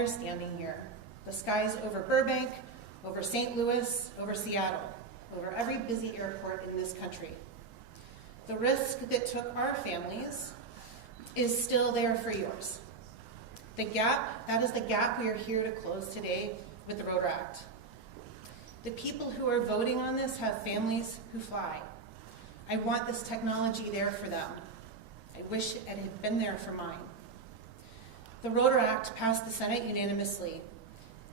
you're standing here. The skies over Burbank, over St. Louis, over Seattle, over every busy airport in this country. The risk that took our families is still there for yours. The gap, that is the gap we are here to close today with the ROTOR Act. The people who are voting on this have families who fly. I want this technology there for them. I wish it had been there for mine. The ROTOR Act passed the Senate unanimously.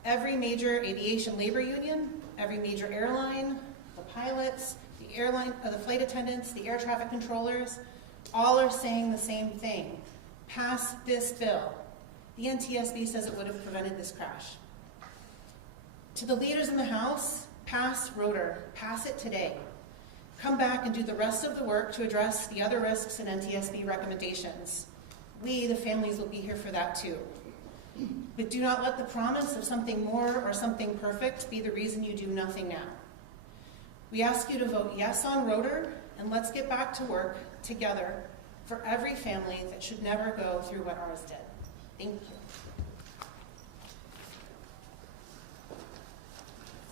Every major aviation labor union, every major airline, the pilots, the flight attendants, the air traffic controllers, all are saying the same thing. Pass this bill. The NTSB says it would have prevented this crash. To the leaders in the House, pass ROTOR. Pass it today. Come back and do the rest of the work to address the other risks and NTSB recommendations. We, the families, will be here for that too. But do not let the promise of something more or something perfect be the reason you do nothing now. We ask you to vote yes on ROTOR, and let's get back to work together for every family that should never go through what ours did. Thank you.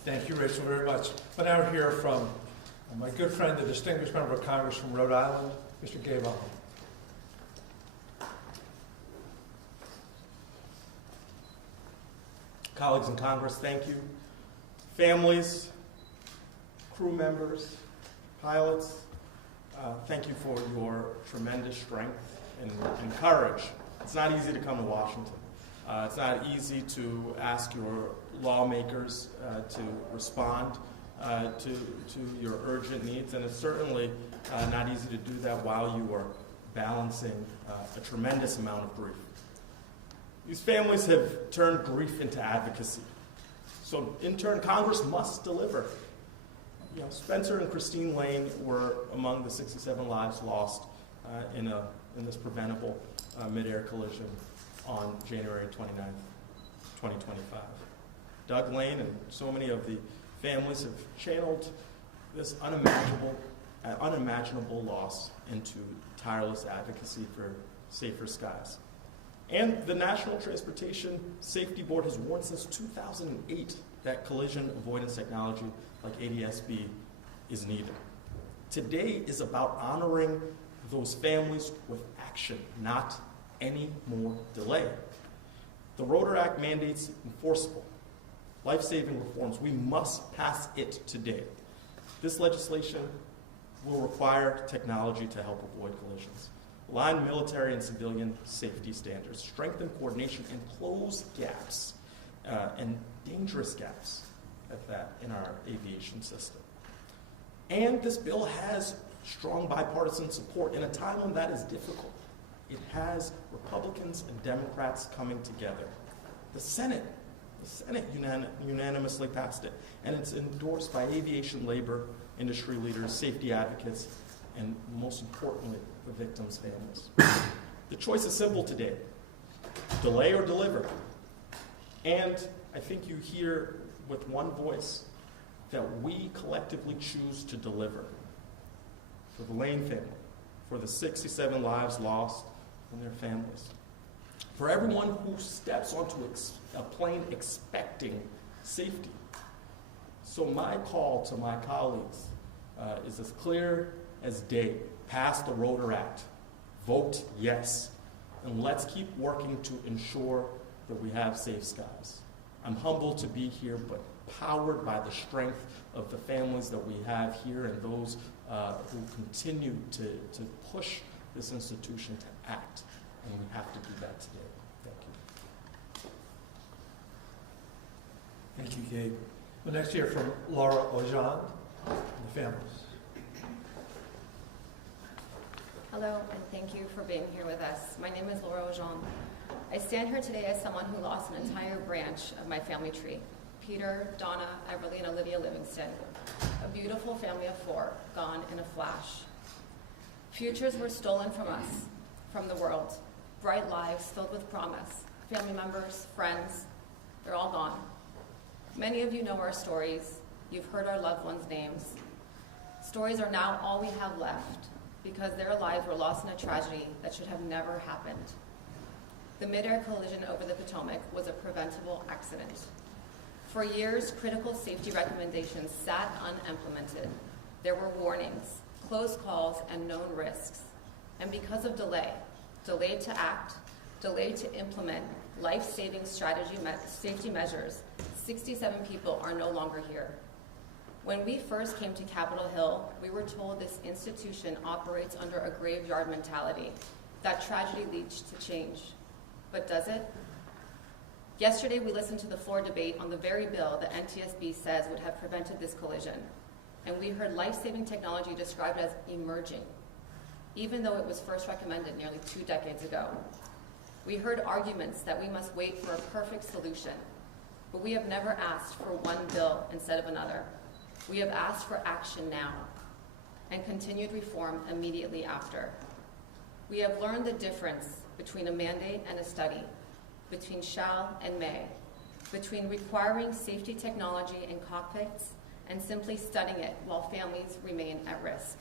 Thank you, Rachel, very much. But now we'll hear from my good friend, the distinguished member of Congress from Rhode Island, Mr. Gabe Owen. Colleagues in Congress, thank you. Families, crew members, pilots, thank you for your tremendous strength and courage. It's not easy to come to Washington. It's not easy to ask your lawmakers to respond to your urgent needs, and it's certainly not easy to do that while you are balancing a tremendous amount of grief. These families have turned grief into advocacy. So in turn, Congress must deliver. You know, Spencer and Christine Lane were among the 67 lives lost in this preventable mid-air collision on January 29th, 2025. Doug Lane and so many of the families have channeled this unimaginable loss into tireless advocacy for safer skies. And the National Transportation Safety Board has warned since 2008 that collision avoidance technology like ADS-B is needed. Today is about honoring those families with action, not any more delay. The ROTOR Act mandates enforceable, life-saving reforms. We must pass it today. This legislation will require technology to help avoid collisions, align military and civilian safety standards, strengthen coordination, and close gaps and dangerous gaps at that in our aviation system. And this bill has strong bipartisan support in a time when that is difficult. It has Republicans and Democrats coming together. The Senate unanimously passed it, and it's endorsed by aviation labor, industry leaders, safety advocates, and most importantly, the victims' families. The choice is simple today: delay or deliver. And I think you hear with one voice that we collectively choose to deliver. For the Lane family, for the 67 lives lost and their families, for everyone who steps onto a plane expecting safety. So my call to my colleagues is as clear as day. Pass the ROTOR Act. Vote yes. And let's keep working to ensure that we have safe skies. I'm humbled to be here, but powered by the strength of the families that we have here and those who continue to push this institution to act. And we have to do that today. Thank you. Thank you, Gabe. We'll next hear from Laura Ojan and the families. Hello, and thank you for being here with us. My name is Laura Ojan. I stand here today as someone who lost an entire branch of my family tree. Peter, Donna, Everly, and Olivia Livingston. A beautiful family of 4, gone in a flash. Futures were stolen from us, from the world. Bright lives filled with promise. Family members, friends, they're all gone. Many of you know our stories. You've heard our loved ones' names. Stories are now all we have left because their lives were lost in a tragedy that should have never happened. The mid-air collision over the Potomac was a preventable accident. For years, critical safety recommendations sat unimplemented. There were warnings, close calls, and known risks. And because of delayed to act, delayed to implement life-saving safety measures, 67 people are no longer here. When we first came to Capitol Hill, we were told this institution operates under a graveyard mentality, that tragedy leads to change. But does it? Yesterday, we listened to the floor debate on the very bill that NTSB says would have prevented this collision, and we heard life-saving technology described as emerging, even though it was first recommended nearly 2 decades ago. We heard arguments that we must wait for a perfect solution, but we have never asked for one bill instead of another. We have asked for action now and continued reform immediately after. We have learned the difference between a mandate and a study, between shall and may, between requiring safety technology in cockpits and simply studying it while families remain at risk.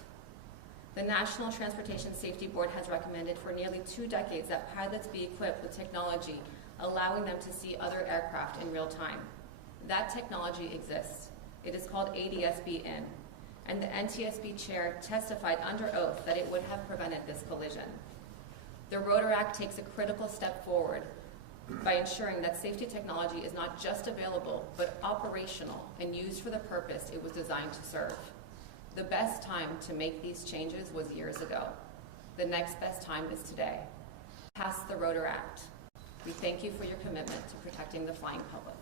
The National Transportation Safety Board has recommended for nearly 2 decades that pilots be equipped with technology allowing them to see other aircraft in real time. That technology exists. It is called ADS-B-In, and the NTSB chair testified under oath that it would have prevented this collision. The ROTOR Act takes a critical step forward by ensuring that safety technology is not just available, but operational and used for the purpose it was designed to serve. The best time to make these changes was years ago. The next best time is today. Pass the ROTOR Act. We thank you for your commitment to protecting the flying public.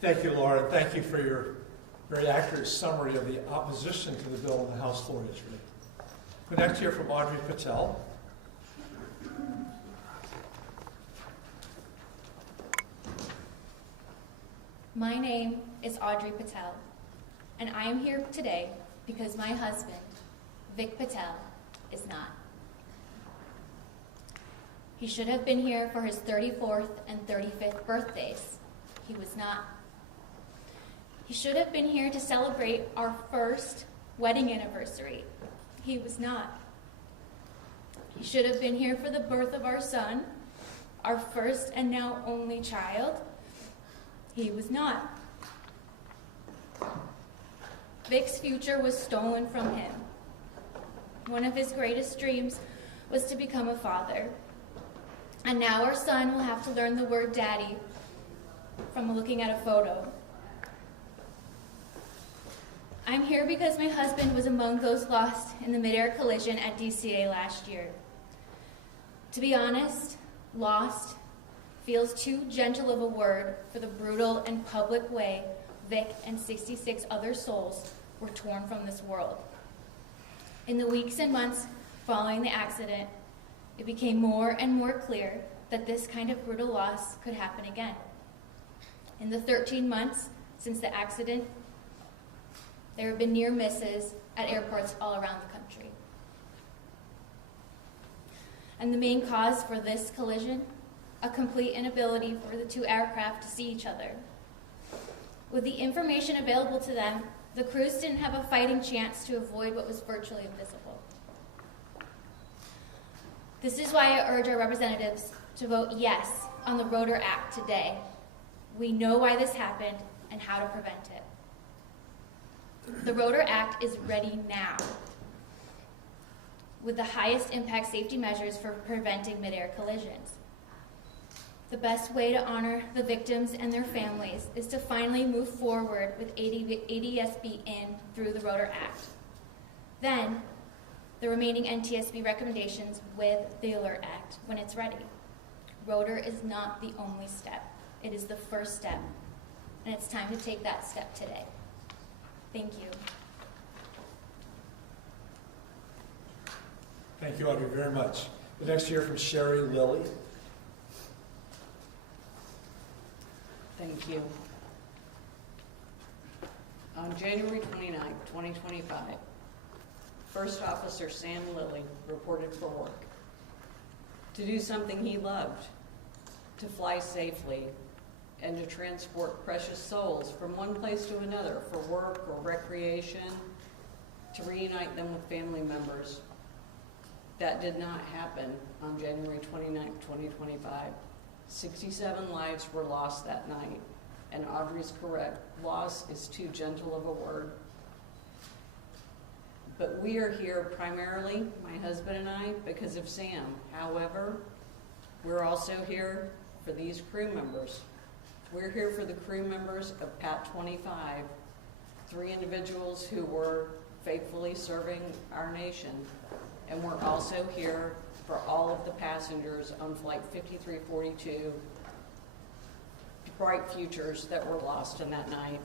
Thank you, Laura, and thank you for your very accurate summary of the opposition to the bill on the House floor yesterday. We next hear from Audrey Patel. My name is Audrey Patel, and I am here today because my husband, Vic Patel, is not. He should have been here for his 34th and 35th birthdays. He was not. He should have been here to celebrate our first wedding anniversary. He was not. He should have been here for the birth of our son, our first and now only child. He was not. Vic's future was stolen from him. One of his greatest dreams was to become a father. And now our son will have to learn the word daddy from looking at a photo. I'm here because my husband was among those lost in the mid-air collision at DCA last year. To be honest, lost feels too gentle of a word for the brutal and public way Vic and 66 other souls were torn from this world. In the weeks and months following the accident, it became more and more clear that this kind of brutal loss could happen again. In the 13 months since the accident, there have been near misses at airports all around the country. And the main cause for this collision, a complete inability for the 2 aircraft to see each other. With the information available to them, the crews didn't have a fighting chance to avoid what was virtually invisible. This is why I urge our representatives to vote yes on the ROTOR Act today. We know why this happened and how to prevent it. The ROTOR Act is ready now with the highest impact safety measures for preventing mid-air collisions. The best way to honor the victims and their families is to finally move forward with ADS-B-In through the ROTOR Act. Then, the remaining NTSB recommendations with the Alert Act when it's ready. ROTOR is not the only step. It is the first step, and it's time to take that step today. Thank you. Thank you, Audrey, very much. The next hear from Sherry Lilly. Thank you. On January 29, 2025, First Officer Sam Lilly reported for work to do something he loved, to fly safely and to transport precious souls from one place to another for work or recreation, to reunite them with family members. That did not happen on January 29, 2025. 67 lives were lost that night, and Audrey's correct. Loss is too gentle of a word. But we are here primarily, my husband and I, because of Sam. However, we're also here for these crew members. We're here for the crew members of PAT 25, 3 individuals who were faithfully serving our nation. And we're also here for all of the passengers on Flight 5342, bright futures that were lost in that night.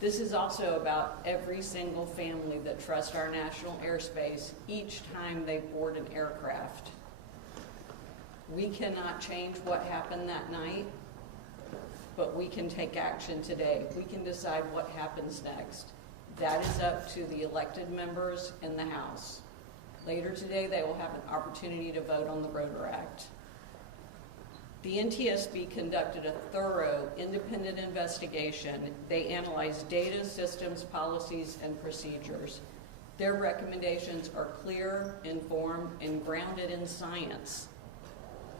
This is also about every single family that trusts our national airspace each time they board an aircraft. We cannot change what happened that night, but we can take action today. We can decide what happens next. That is up to the elected members in the House. Later today, they will have an opportunity to vote on the ROTOR Act. The NTSB conducted a thorough, independent investigation. They analyzed data, systems, policies, and procedures. Their recommendations are clear, informed, and grounded in science.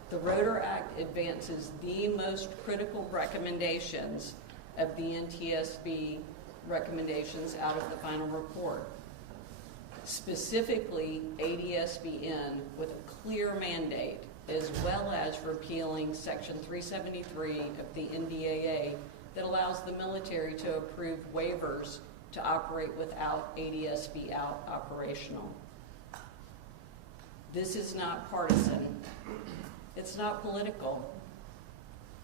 The ROTOR Act advances the most critical recommendations of the NTSB recommendations out of the final report. Specifically, ADSBN with a clear mandate, as well as repealing Section 373 of the NDAA that allows the military to approve waivers to operate without ADSB out operational. This is not partisan. It's not political.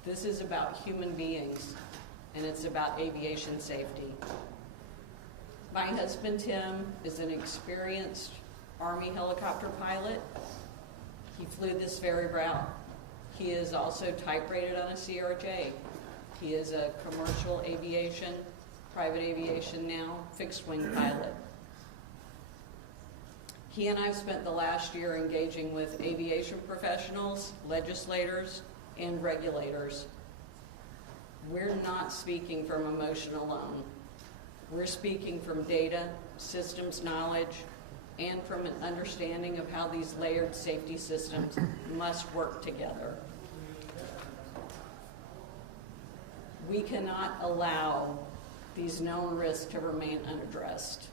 This is about human beings, and it's about aviation safety. My husband, Tim, is an experienced Army helicopter pilot. He flew this very route. He is also type rated on a CRJ. He is a commercial aviation, private aviation now, fixed wing pilot. He and I have spent the last year engaging with aviation professionals, legislators, and regulators. We're not speaking from emotion alone. We're speaking from data, systems knowledge, and from an understanding of how these layered safety systems must work together. We cannot allow these known risks to remain unaddressed.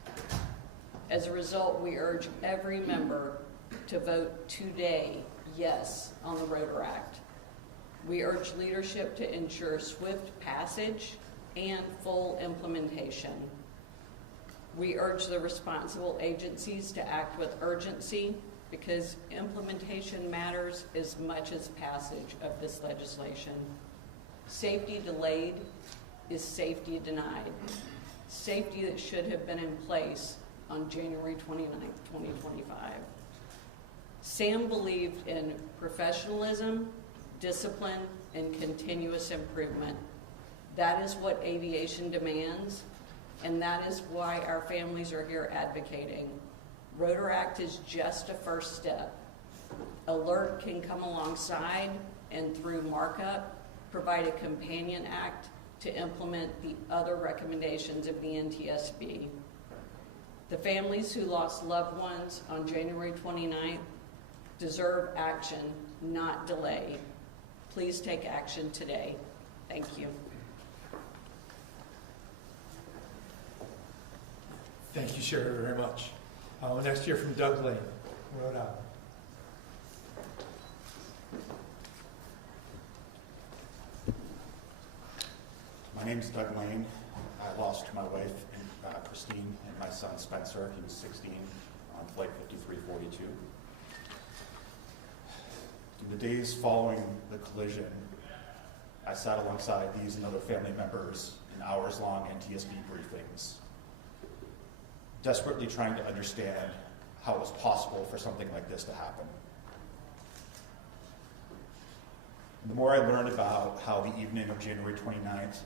As a result, we urge every member to vote today yes on the ROTOR Act. We urge leadership to ensure swift passage and full implementation. We urge the responsible agencies to act with urgency because implementation matters as much as passage of this legislation. Safety delayed is safety denied. Safety that should have been in place on January 29, 2025. Sam believed in professionalism, discipline, and continuous improvement. That is what aviation demands, and that is why our families are here advocating. ROTOR Act is just a first step. Alert can come alongside and through markup provide a companion act to implement the other recommendations of the NTSB. The families who lost loved ones on January 29th deserve action, not delay. Please take action today. Thank you. Thank you, Sherry, very much. We'll next hear from Doug Lane, Rhode Island. My name is Doug Lane. I lost my wife, Christine, and my son, Spencer. He was 16 on Flight 5342. In the days following the collision, I sat alongside these and other family members in hours-long NTSB briefings, desperately trying to understand how it was possible for something like this to happen. And the more I learned about how the evening of January 29th,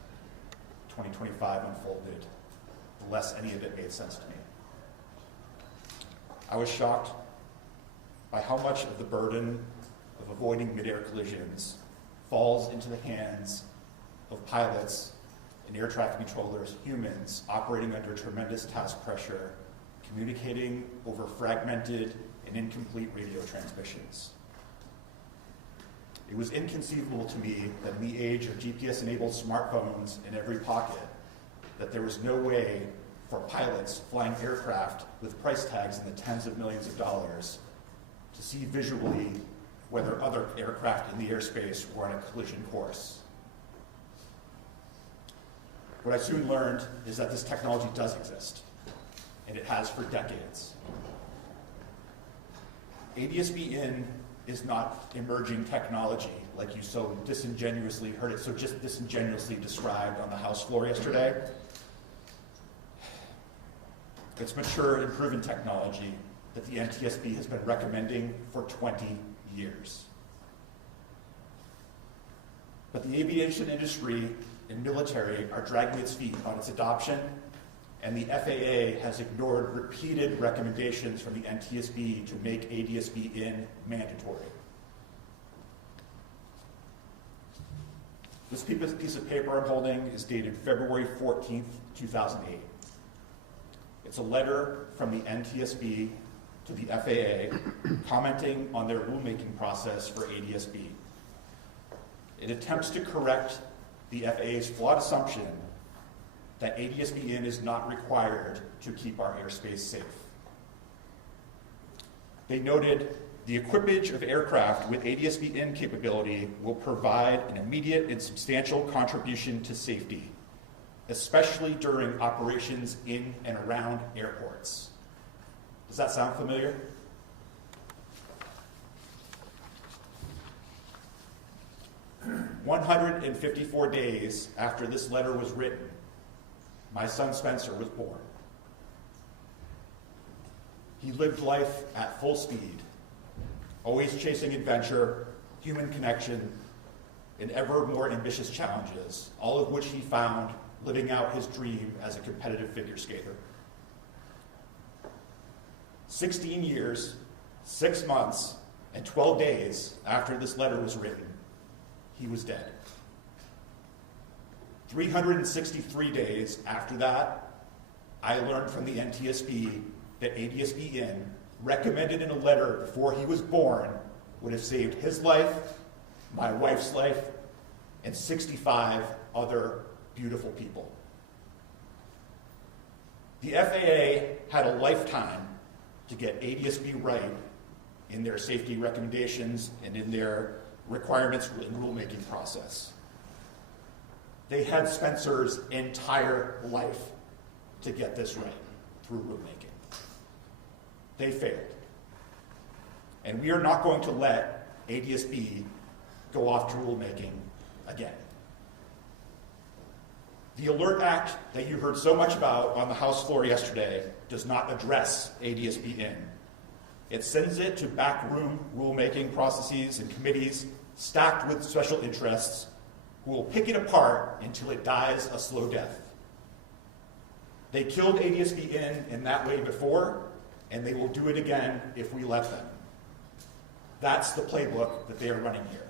2025 unfolded, the less any of it made sense to me. I was shocked by how much of the burden of avoiding mid-air collisions falls into the hands of pilots and air traffic controllers, humans operating under tremendous task pressure, communicating over fragmented and and incomplete radio transmissions. It was inconceivable to me that in the age of GPS-enabled smartphones in every pocket, that there was no way for pilots flying aircraft with price tags in the tens of millions of dollars to see visually whether other aircraft in the airspace were on a collision course. What I soon learned is that this technology does exist, and it has for decades. ADS-B-In is not emerging technology like you so disingenuously heard it so just disingenuously described on the House floor yesterday. It's mature and proven technology that the NTSB has been recommending for 20 years. But the aviation industry and military are dragging its feet on its adoption, and the FAA has ignored repeated recommendations from the NTSB to make ADS-B-In mandatory. This piece of paper I'm holding is dated February 14th, 2008. It's a letter from the NTSB to the FAA commenting on their rulemaking process for ADS-B. It attempts to correct the FAA's flawed assumption that ADS-B-In is not required to keep our airspace safe. They noted the equipage of aircraft with ADS-B-In capability will provide an immediate and substantial contribution to safety, especially during operations in and around airports. Does that sound familiar? "154 days after this letter was written, my son Spencer was born. He lived life at full speed, always chasing adventure, human connection, and ever more ambitious challenges, all of which he found living out his dream as a competitive figure skater. 16 years, 6 months, and 12 days after this letter was written, he was dead. 363 days after that, I learned from the NTSB that ADS-B-In, recommended in a letter before he was born, would have saved his life, my wife's life, and 65 other beautiful people. The FAA had a lifetime to get ADS-B right in their safety recommendations and in their requirements and rulemaking process. They had Spencer's entire life to get this right through rulemaking. They failed. And we are not going to let ADS-B go off to rulemaking again. The ALERT Act that you heard so much about on the House floor yesterday does not address ADS-B-In. It sends it to backroom rulemaking processes and committees stacked with special interests who will pick it apart until it dies a slow death. They killed ADS-B-In in that way before, and they will do it again if we let them. That's the playbook that they are running here.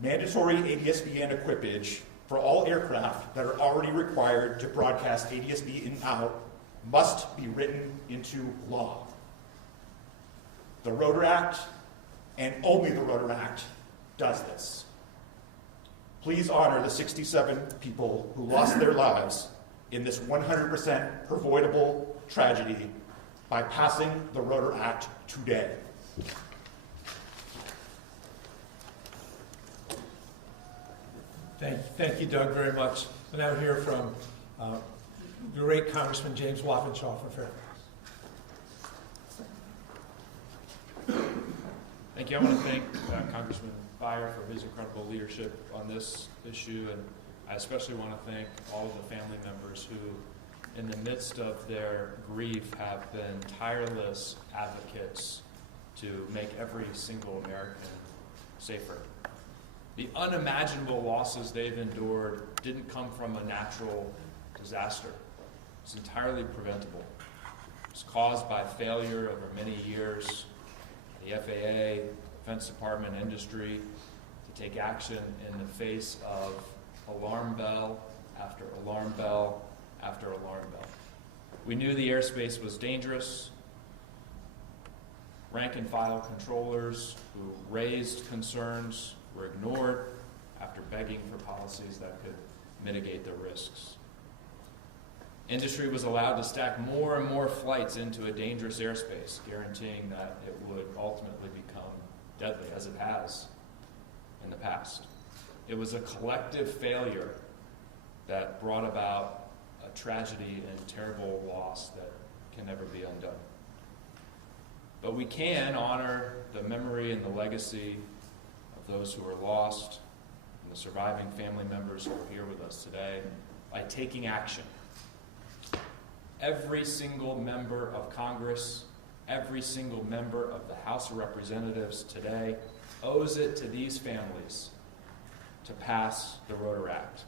Mandatory ADS-B-In equipage for all aircraft that are already required to broadcast ADS-B-In out must be written into law. The ROTOR Act, and only the ROTOR Act, does this. Please honor the 67 people who lost their lives in this 100% avoidable tragedy by passing the ROTOR Act today. Thank you, Doug, very much. And now hear from great Congressman James Wappenshaw from Fairfax. Thank you. I want to thank Congressman Byer for his incredible leadership on this issue, and I especially want to thank all of the family members who, in the midst of their grief, have been tireless advocates to make every single American safer. The unimaginable losses they've endured didn't come from a natural disaster. It's entirely preventable. It's caused by failure over many years, the FAA, Defense Department, industry, to take action in the face of alarm bell after alarm bell after alarm bell. We knew the airspace was dangerous. rank and file controllers who raised concerns were ignored after begging for policies that could mitigate the risks. Industry was allowed to stack more and more flights into a dangerous airspace, guaranteeing that it would ultimately become deadly, as it has in the past. It was a collective failure that brought about a tragedy and terrible loss that can never be undone. But we can honor the memory and the legacy of those who are lost and the surviving family members who are here with us today by taking action. Every single member of Congress, every single member of the House of Representatives today owes it to these families to pass the ROTOR Act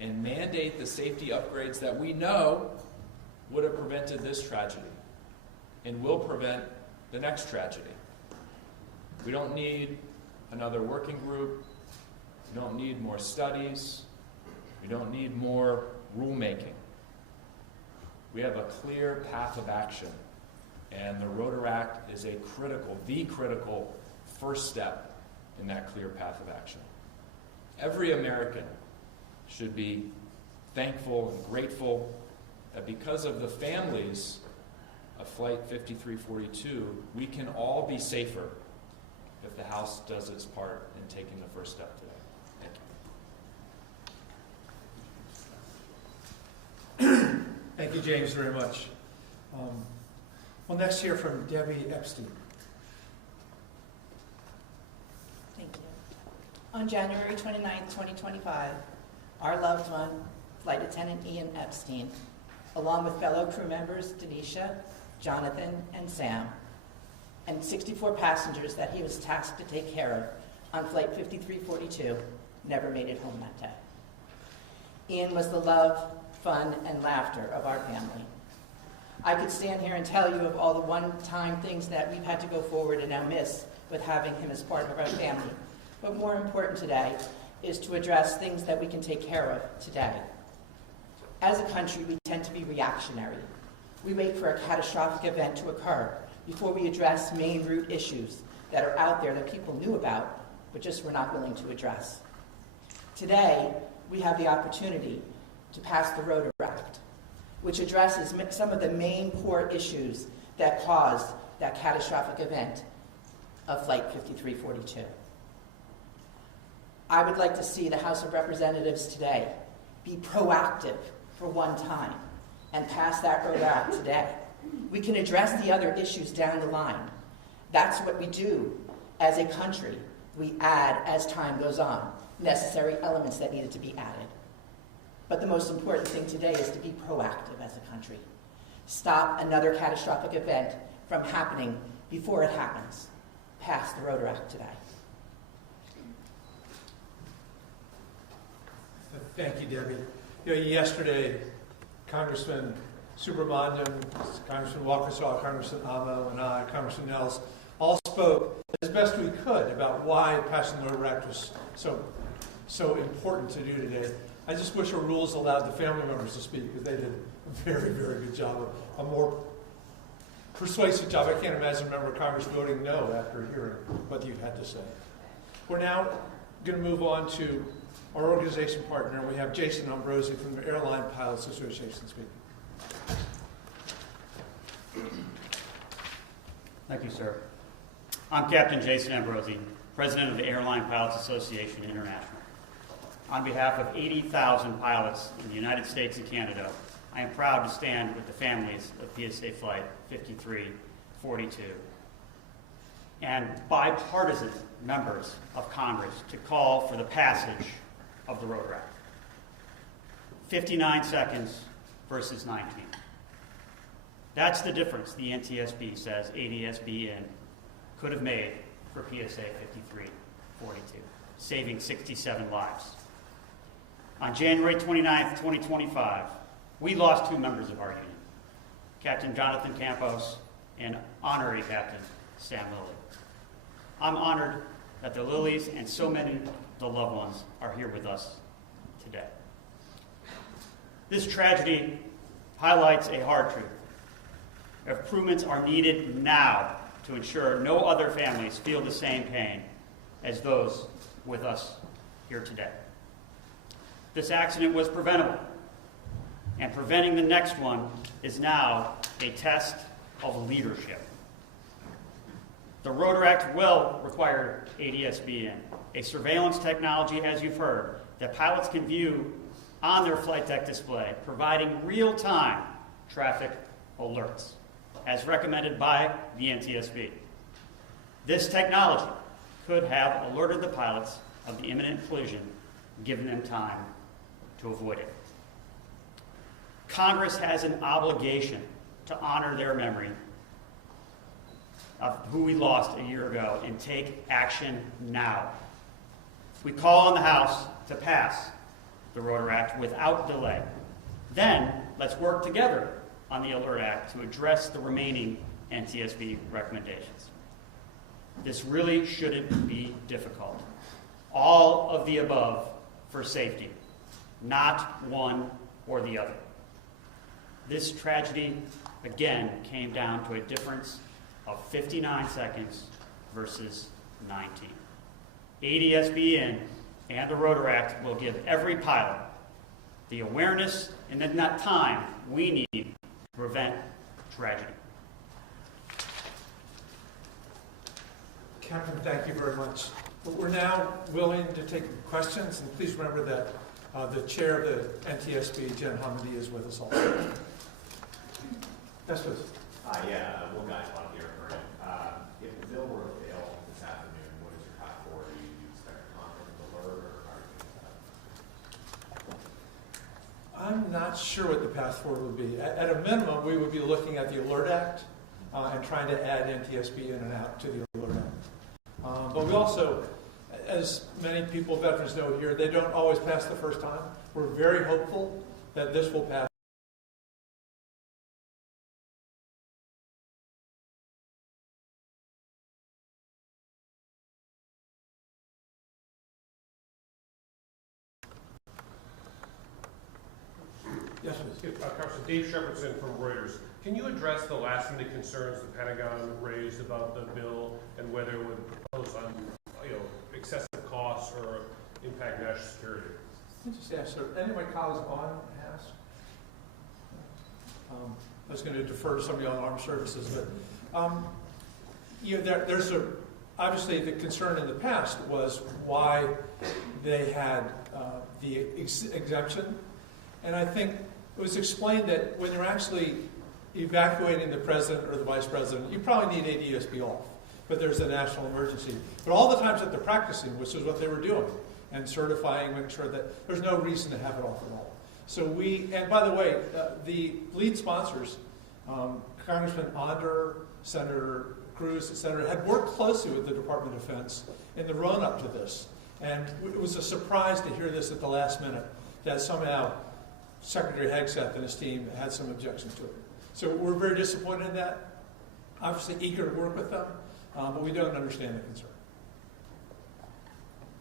and mandate the safety upgrades that we know would have prevented this tragedy and will prevent the next tragedy. We don't need another working group. We don't need more studies. We don't need more rulemaking. We have a clear path of action, and the ROTOR Act is the critical first step in that clear path of action. Every American should be thankful and grateful that because of the families of Flight 5342, we can all be safer if the House does its part in taking the first step today. Thank you. Thank you, James, very much. We'll next hear from Debbie Epstein. Thank you. On January 29th, 2025, our loved one, Flight Attendant Ian Epstein, along with fellow crew members Denisha, Jonathan, and Sam, and 64 passengers that he was tasked to take care of on Flight 5342, never made it home that day. Ian was the love, fun, and laughter of our family. I could stand here and tell you of all the one-time things that we've had to go forward and now miss with having him as part of our family. But more important today is to address things that we can take care of today. As a country, we tend to be reactionary. We wait for a catastrophic event to occur before we address main root issues that are out there that people knew about, but just were not willing to address. Today, we have the opportunity to pass the ROTOR Act, which addresses some of the main core issues that caused that catastrophic event of Flight 5342. I would like to see the House of Representatives today be proactive for one time and pass that ROTOR Act today. We can address the other issues down the line. That's what we do as a country. We add, as time goes on, necessary elements that needed to be added. But the most important thing today is to be proactive as a country. Stop another catastrophic event from happening before it happens. Pass the ROTOR Act today. Thank you, Debbie. Yesterday, Congressman Subramaniam, Congressman Walker-Shaw, Congressman Amo, and I, Congressman Nels, all spoke as best we could about why passing the ROTOR Act was so important to do today. I just wish our rules allowed the family members to speak, because they did a very, very good job, a more persuasive job. I can't imagine a member of Congress voting no after hearing what you had to say. We're now going to move on to our organization partner. We have Jason Ambrosi from the Airline Pilots Association speaking. Thank you, sir. I'm Captain Jason Ambrosi, President of the Airline Pilots Association International. On behalf of 80,000 pilots in the United States and Canada, I am proud to stand with the families of PSA Flight 5342 and bipartisan members of Congress to call for the passage of the ROTOR Act. 59 seconds versus 19. That's the difference the NTSB says ADSB-in could have made for PSA 5342, saving 67 lives. On January 29th, 2025, we lost two members of our union, Captain Jonathan Campos and Honorary Captain Sam Lilly. I'm honored that the Lillys and so many of the loved ones are here with us today. This tragedy highlights a hard truth. Improvements are needed now to ensure no other families feel the same pain as those with us here today. This accident was preventable, and preventing the next one is now a test of leadership. The ROTOR Act will require ADS-B in, a surveillance technology, as you've heard, that pilots can view on their flight deck display, providing real-time traffic alerts, as recommended by the NTSB. This technology could have alerted the pilots of the imminent collision, giving them time to avoid it. Congress has an obligation to honor their memory of who we lost a year ago and take action now. We call on the House to pass the ROTOR Act without delay. Then let's work together on the Alert Act to address the remaining NTSB recommendations. This really shouldn't be difficult. All of the above for safety, not one or the other. This tragedy, again, came down to a difference of 59 seconds versus 19. ADS-B in and the ROTOR Act will give every pilot the awareness and then that time we need to prevent tragedy. Captain, thank you very much. We're now willing to take questions, and please remember that the chair of the NTSB, Jen Hamidi, is with us also. Yes, please. Will Guy here. If the bill were to fail this afternoon, what is your path forward? Do you expect a conference alert, or how are you thinking about it? I'm not sure what the path forward would be. At a minimum, we would be looking at the Alert Act and trying to add NTSB in and out to the Alert Act. But we also, as many people, veterans know here, they don't always pass the first time. We're very hopeful that this will pass. Yes, please. Congressman Dave Shepherdson from Reuters. Can you address the last-minute concerns the Pentagon raised about the bill and whether it would propose on, excessive costs or impact national security? Let me just ask, are any of my colleagues on ask? I was going to defer to somebody on armed services, but there's obviously the concern in the past was why they had the exemption, and I think it was explained that when you're actually evacuating the president or the vice president, you probably need ADS-B off, but there's a national emergency. But all the times that they're practicing, which is what they were doing, and certifying, making sure that there's no reason to have it off at all. So and by the way, the lead sponsors, Congressman Onder, Senator Cruz, etc., had worked closely with the Department of Defense in the run-up to this. And it was a surprise to hear this at the last minute, that somehow Secretary Hegseth and his team had some objections to it. So we're very disappointed in that. Obviously eager to work with them, but we don't understand the concern.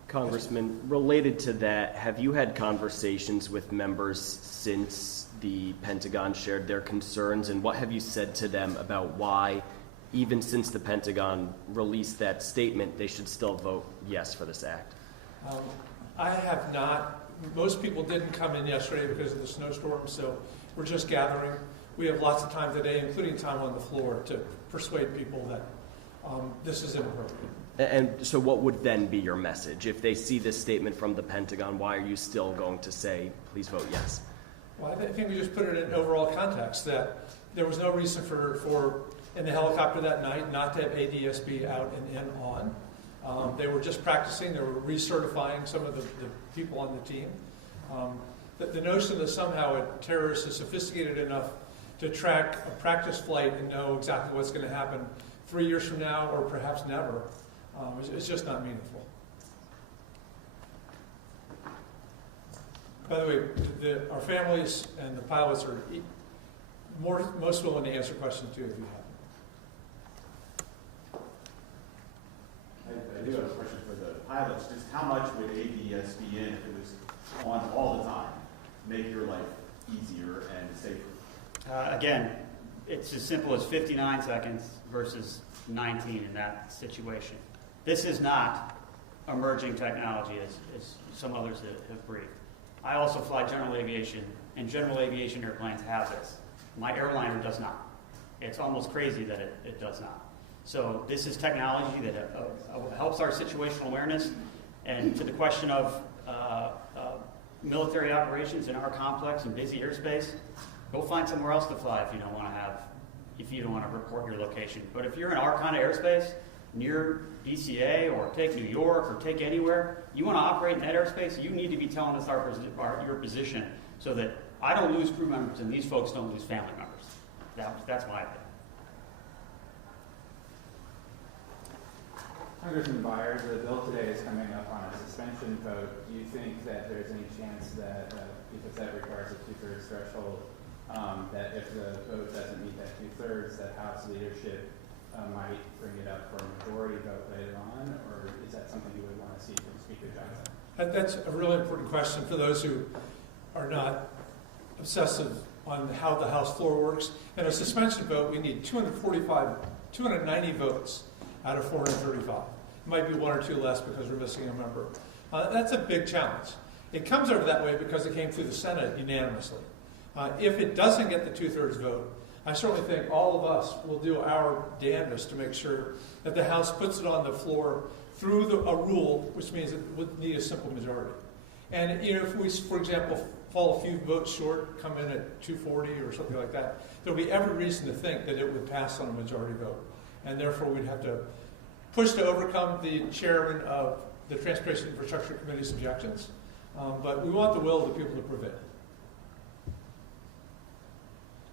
Congressman, related to that, have you had conversations with members since the Pentagon shared their concerns, and what have you said to them about why, even since the Pentagon released that statement, they should still vote yes for this act? I have not. Most people didn't come in yesterday because of the snowstorm, so we're just gathering. We have lots of time today, including time on the floor, to persuade people that this is inappropriate. And so what would then be your message? If they see this statement from the Pentagon, why are you still going to say, please vote yes? Well, I think we just put it in overall context, that there was no reason for in the helicopter that night not to have ADS-B out and in on. They were just practicing. They were recertifying some of the people on the team. The notion that somehow a terrorist is sophisticated enough to track a practice flight and know exactly what's going to happen 3 years from now or perhaps never is just not meaningful. By the way, our families and the pilots are most willing to answer questions too if you have them. I do have a question for the pilots. Just how much would ADS-B in, if it was on all the time, make your life easier and safer? Again, It's as simple as 59 seconds versus 19 in that situation. This is not emerging technology as some others have briefed. I also fly general aviation, and general aviation airplanes have this. My airliner does not. It's almost crazy that it does not. So this is technology that helps our situational awareness. And to the question of military operations in our complex and busy airspace, go find somewhere else to fly if you don't want to report your location. But if you're in our kind of airspace, near DCA or take New York or take anywhere, you want to operate in that airspace, you need to be telling us your position so that I don't lose crew members and these folks don't lose family members. That's my opinion. Congressman Byers, the bill today is coming up on a suspension vote. Do you think that there's any chance that, because that requires a 2/3 threshold, that if the vote doesn't meet that 2/3, that House leadership might bring it up for a majority vote later on, or is that something you would want to see from Speaker Johnson? That's a really important question for those who are not obsessive on how the House floor works. In a suspension vote, we need 290 votes out of 435. It might be one or two less because we're missing a member. That's a big challenge. It comes over that way because it came through the Senate unanimously. If it doesn't get the 2/3 vote, I certainly think all of us will do our damnedest to make sure that the House puts it on the floor through a rule, which means it would need a simple majority. And if we, for example, fall a few votes short, come in at 240 or something like that, there'll be every reason to think that it would pass on a majority vote. And therefore, we'd have to push to overcome the chairman of the Transportation Infrastructure Committee's objections. But we want the will of the people to prevail.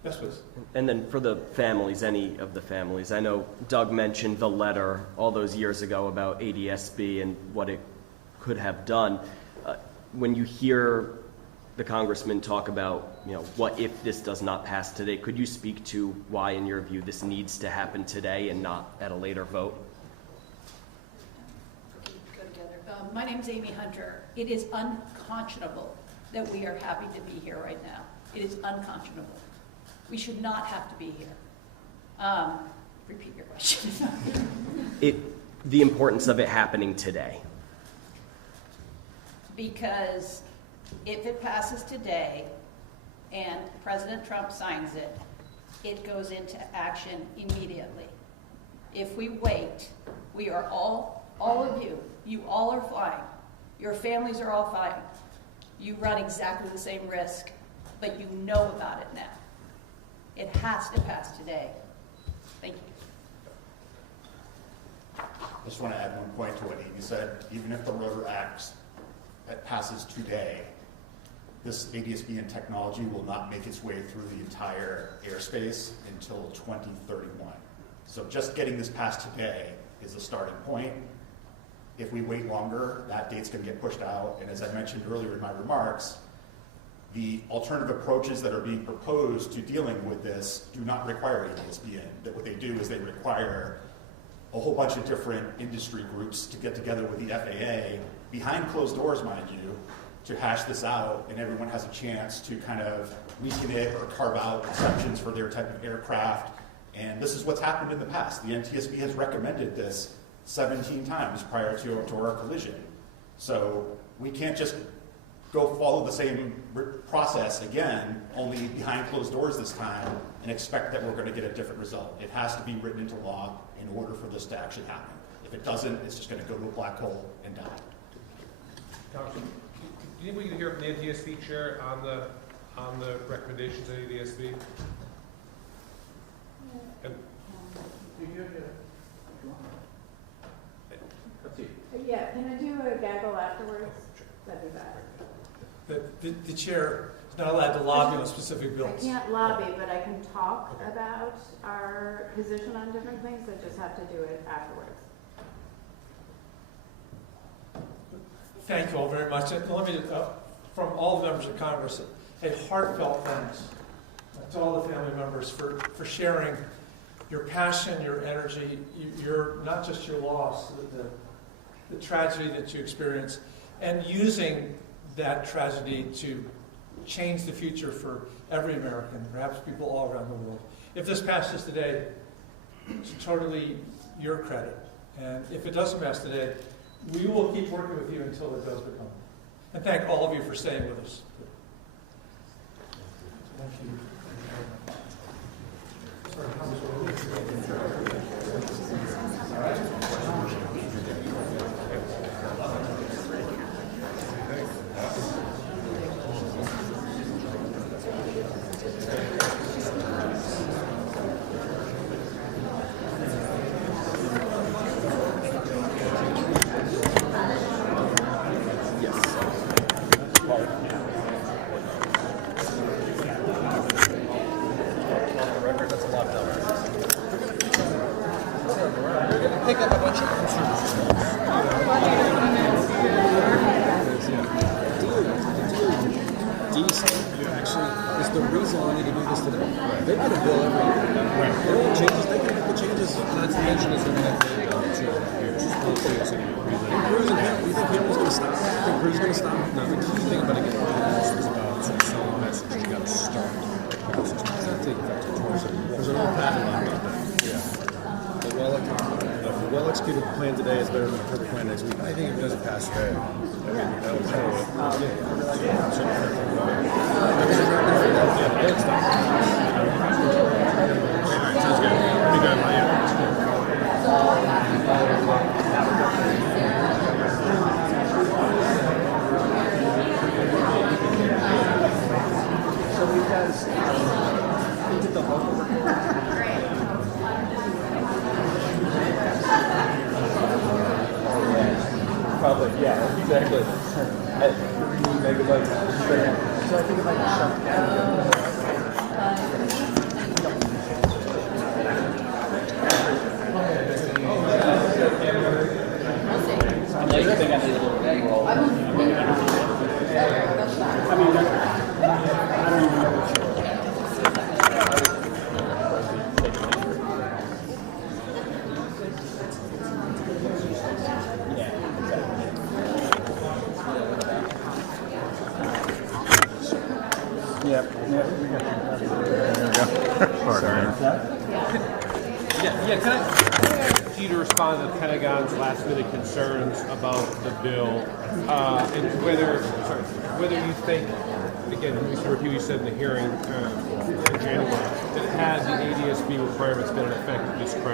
Yes, please. And then for the families, any of the families, I know Doug mentioned the letter all those years ago about ADSB and what it could have done. When you hear the congressman talk about, what if this does not pass today, could you speak to why, in your view, this needs to happen today and not at a later vote? Go together. My name's Amy Hunter. It is unconscionable that we are happy to be here right now. It is unconscionable. We should not have to be here. Repeat your question. The importance of it happening today. Because if it passes today and President Trump signs it, it goes into action immediately. If we wait, we are all of you all are flying. Your families are all flying. You run exactly the same risk, but you know about it now. It has to pass today. Thank you. I just want to add one point to what Amy said. Even if the ROTOR Act that passes today, this ADSB and technology will not make its way through the entire airspace until 2031. So just getting this passed today is a starting point. If we wait longer, that date's going to get pushed out. And as I mentioned earlier in my remarks, the alternative approaches that are being proposed to dealing with this do not require ADSBN. That what they do is they require a whole bunch of different industry groups to get together with the FAA, behind closed doors, mind you, to hash this out, and everyone has a chance to kind of weaken it or carve out exceptions for their type of aircraft. And this is what's happened in the past. The NTSB has recommended this 17 times prior to a ROTOR collision. So we can't just go follow the same process again, only behind closed doors this time, and expect that we're going to get a different result. It has to be written into law in order for this to actually happen. If it doesn't, it's just going to go to a black hole and die. Congressman, do you think we can hear from the NTSB chair on the recommendations of ADSB? And yeah, can I do a gaggle afterwards? That'd be better. The chair is not allowed to lobby on specific bills. I can't lobby, but I can talk about our position on different things. I just have to do it afterwards. Thank you all very much. And let me, from all the members of Congress, a heartfelt thanks to all the family members for sharing your passion, your energy, not just your loss, the tragedy that you experienced, and using that tragedy to change the future for every American, perhaps people all around the world. If this passes today, it's totally your credit. And if it doesn't pass today, we will keep working with you until it does become. And thank all of you for staying with us. Thank you. Well-executed plan today is better than the perfect plan next week. I think if it doesn't pass today, that was sounds good. Be good. So because we did the whole Probably, yeah, exactly. At 3 megabytes. So I think if I can shut down. Can I ask you to respond to the Pentagon's last-minute concerns about the bill, and whether you think, again, Mr. Repeat, you said in the hearing in January, that had the ADSB requirements been in effect at this crowd,